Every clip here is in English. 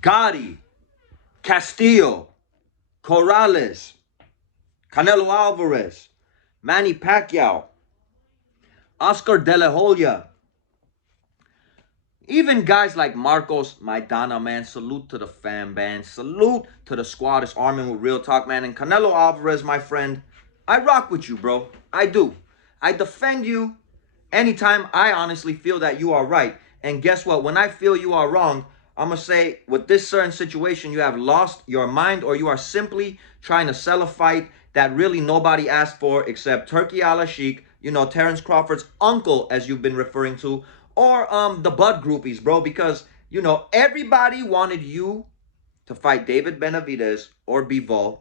Gotti, Castillo, Corrales, Canelo Alvarez, Manny Pacquiao, Oscar De La Hoya, even guys like Marcos Maidana, man. Salute to the fan band. Salute to the squad. It's Armin with Real Talk, man. And Canelo Alvarez, my friend, I rock with you, bro. I do. I defend you anytime I honestly feel that you are right. And guess what? When I feel you are wrong, I'm going to say with this certain situation, you have lost your mind, or you are simply trying to sell a fight that really nobody asked for except Turkey Al Sheikh, you know, Terence Crawford's uncle, as you've been referring to, or the Bud groupies, bro, because, you know, everybody wanted you to fight David Benavidez or Bivol,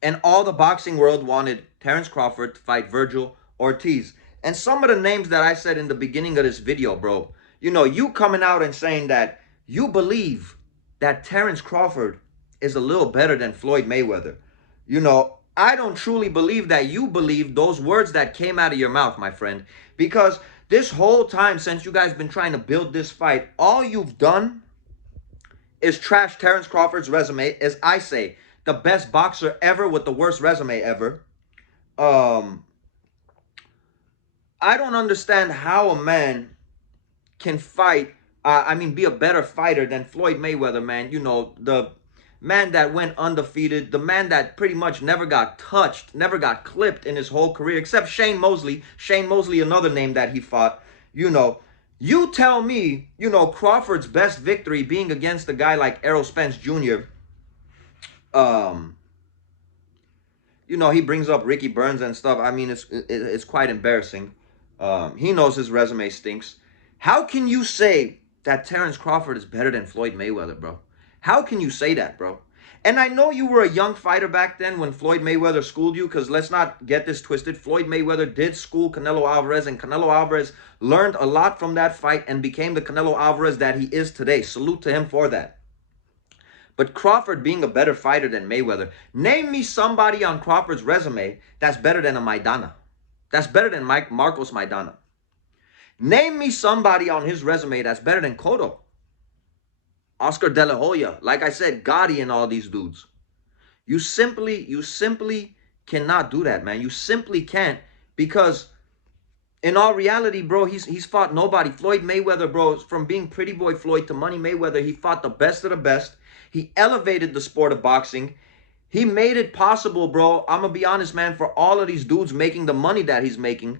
and all the boxing world wanted Terence Crawford to fight Virgil Ortiz. And some of the names that I said in the beginning of this video, bro, you know, you coming out and saying that you believe that Terence Crawford is a little better than Floyd Mayweather. You know, I don't truly believe that you believe those words that came out of your mouth, my friend. Because this whole time since you guys been trying to build this fight, all you've done is trash Terence Crawford's resume, as I say, the best boxer ever with the worst resume ever. Um, I don't understand how a man can fight, be a better fighter than Floyd Mayweather, man. You know, the man that went undefeated, the man that pretty much never got touched, never got clipped in his whole career, except Shane Mosley. Shane Mosley, another name that he fought. You know, you tell me, you know, Crawford's best victory being against a guy like Errol Spence Jr., um, you know, he brings up Ricky Burns and stuff. I mean, it's quite embarrassing. He knows his resume stinks. How can you say that Terence Crawford is better than Floyd Mayweather, bro? How can you say that, bro? And I know you were a young fighter back then when Floyd Mayweather schooled you, because let's not get this twisted. Floyd Mayweather did school Canelo Alvarez, and Canelo Alvarez learned a lot from that fight and became the Canelo Alvarez that he is today. Salute to him for that. But Crawford being a better fighter than Mayweather, name me somebody on Crawford's resume that's better than a Maidana. That's better than Marcos Maidana. Name me somebody on his resume that's better than Cotto, Oscar De La Hoya, like I said, Gotti and all these dudes. You simply cannot do that, man. You simply can't, because in all reality, bro, he's fought nobody. Floyd Mayweather, bro, from being Pretty Boy Floyd to Money Mayweather, he fought the best of the best. He elevated the sport of boxing. He made it possible, bro. I'm going to be honest, man, for all of these dudes making the money that he's making,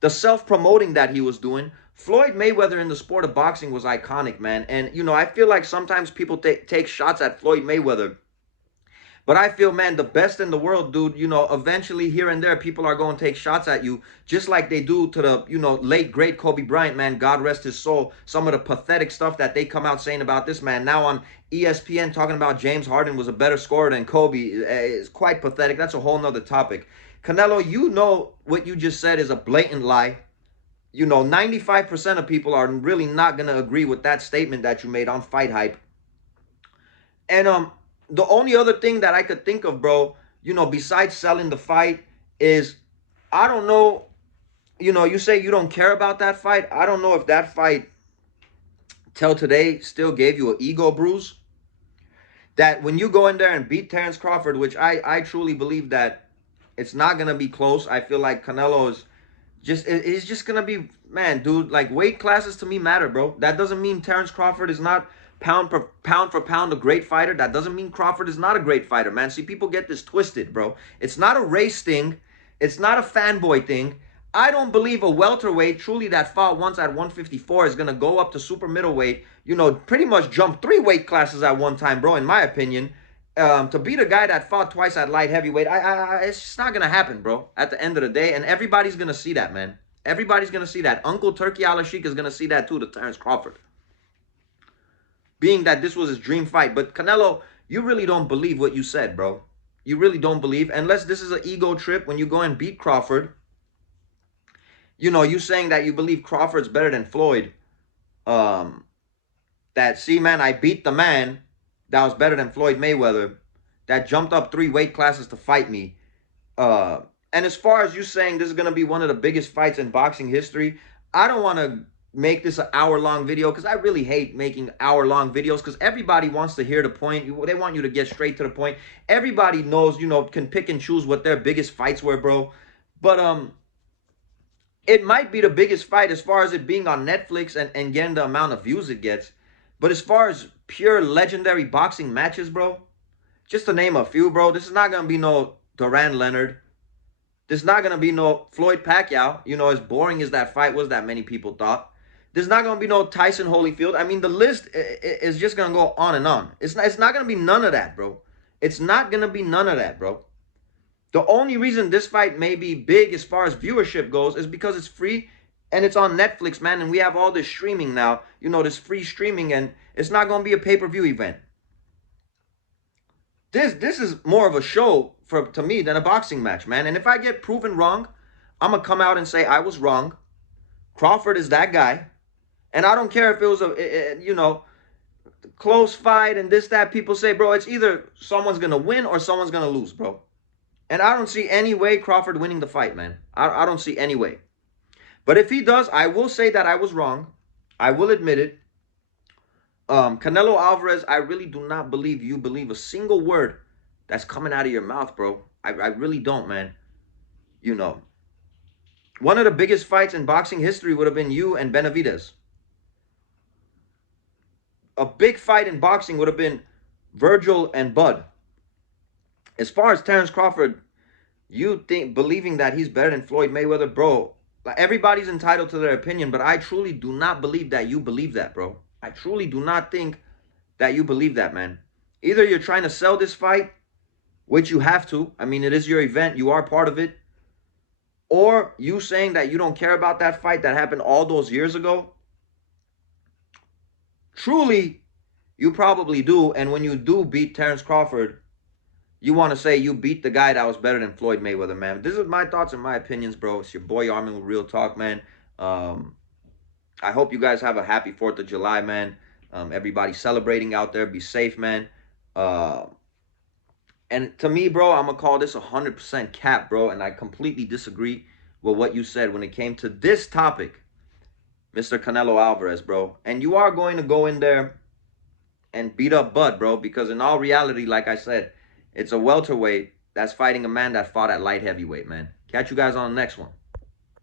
the self-promoting that he was doing. Floyd Mayweather in the sport of boxing was iconic, man. And, you know, I feel like sometimes people take shots at Floyd Mayweather. But I feel, man, the best in the world, dude, you know, eventually here and there, people are going to take shots at you, just like they do to the, you know, late, great Kobe Bryant, man. God rest his soul. Some of the pathetic stuff that they come out saying about this man. Now on ESPN talking about James Harden was a better scorer than Kobe is quite pathetic. That's a whole nother topic. Canelo, you know what you just said is a blatant lie. You know, 95% of people are really not going to agree with that statement that you made on Fight Hype. And the only other thing that I could think of, bro, you know, besides selling the fight is, I don't know, you know, you say you don't care about that fight. I don't know if that fight till today still gave you an ego bruise. That when you go in there and beat Terence Crawford, which I truly believe that it's not going to be close. I feel like Canelo is it's just going to be, man, dude, like weight classes to me matter, bro. That doesn't mean Terence Crawford is not pound for pound a great fighter. That doesn't mean Crawford is not a great fighter, man. See, people get this twisted, bro. It's not a race thing. It's not a fanboy thing. I don't believe a welterweight truly that fought once at 154 is going to go up to super middleweight, you know, pretty much jump 3 weight classes at one time, bro, in my opinion. To beat a guy that fought twice at light heavyweight, it's just not going to happen, bro, at the end of the day. And everybody's going to see that, man. Everybody's going to see that. Uncle Turkey Al Sheikh is going to see that too, to Terence Crawford. Being that this was his dream fight. But Canelo, you really don't believe what you said, bro. You really don't believe. Unless this is an ego trip when you go and beat Crawford. You know, you saying that you believe Crawford's better than Floyd. That, see, man, I beat the man that was better than Floyd Mayweather, that jumped up 3 weight classes to fight me. And as far as you saying this is going to be one of the biggest fights in boxing history, I don't want to make this an hour-long video, because I really hate making hour-long videos, because everybody wants to hear the point. They want you to get straight to the point. Everybody knows, can pick and choose what their biggest fights were, bro. But it might be the biggest fight as far as it being on Netflix and getting the amount of views it gets. But as far as pure legendary boxing matches, bro, just to name a few, bro, this is not going to be no Duran Leonard. This is not going to be no Floyd Pacquiao. As boring as that fight was that many people thought. There's not going to be no Tyson Holyfield. I mean, the list is just going to go on and on. It's not going to be none of that, bro. It's not going to be none of that, bro. The only reason this fight may be big as far as viewership goes is because it's free and it's on Netflix, man. And we have all this streaming now, this free streaming, and it's not going to be a pay-per-view event. This is more of a show to me than a boxing match, man. And if I get proven wrong, I'm going to come out and say I was wrong. Crawford is that guy. And I don't care if it was a close fight and this, that. People say, bro, it's either someone's going to win or someone's going to lose, bro. And I don't see any way Crawford winning the fight, man. I don't see any way. But if he does, I will say that I was wrong. I will admit it. Canelo Alvarez, I really do not believe you believe a single word that's coming out of your mouth, bro. I really don't, man. One of the biggest fights in boxing history would have been you and Benavidez. A big fight in boxing would have been Virgil and Bud. As far as Terence Crawford, believing that he's better than Floyd Mayweather, bro, everybody's entitled to their opinion, but I truly do not believe that you believe that, bro. I truly do not think that you believe that, man. Either you're trying to sell this fight, which you have to. I mean, it is your event. You are part of it. Or you saying that you don't care about that fight that happened all those years ago. Truly, you probably do. And when you do beat Terence Crawford, you want to say you beat the guy that was better than Floyd Mayweather, man. This is my thoughts and my opinions, bro. It's your boy Armin with Real Talk, man. I hope you guys have a happy 4th of July, man. Everybody celebrating out there. Be safe, man. And to me, bro, I'm going to call this 100% cap, bro. And I completely disagree with what you said when it came to this topic, Mr. Canelo Alvarez, bro. And you are going to go in there and beat up Bud, bro. Because in all reality, like I said, it's a welterweight that's fighting a man that fought at light heavyweight, man. Catch you guys on the next one.